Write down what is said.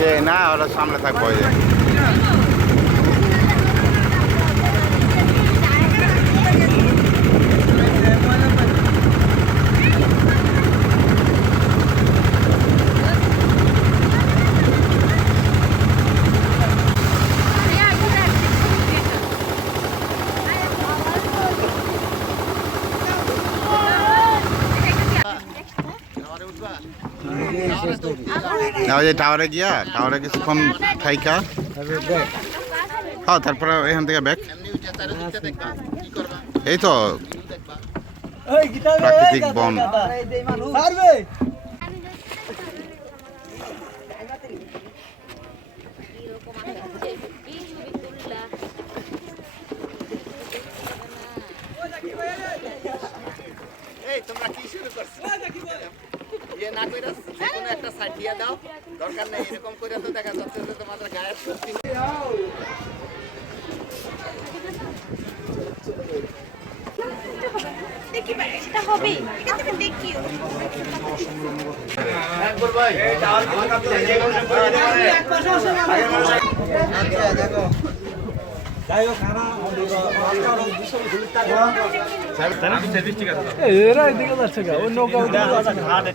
যে না ওরা সামনে থাকবো ওই যে। ওই যে টাওয়ারে কিছুক্ষণ থাইকা হ্যাঁ তারপরে এখান থেকে ব্যাক এই তো প্রাকৃতিক বন। তোমরা কি শুরু করছো? ইয়ে না কইরা কোনো একটা সাইড দিয়ে দাও, দরকার নেই এরকম করে তো দেখা যাচ্ছে যে তোমাদের গায়ের শক্তি দেখি ভাই এটা হবে এটা তুমি দেখিও একবার ভাই আমার কাছে যে কোনো করে দিতে পারে এক পাশে আসে আচ্ছা দেখো যাই হোক খানা আমরা 200 টাকা স্যার সার্ভিস ঠিক আছে এরা এদিকে যাচ্ছে গা অন্য কাউ ঘাট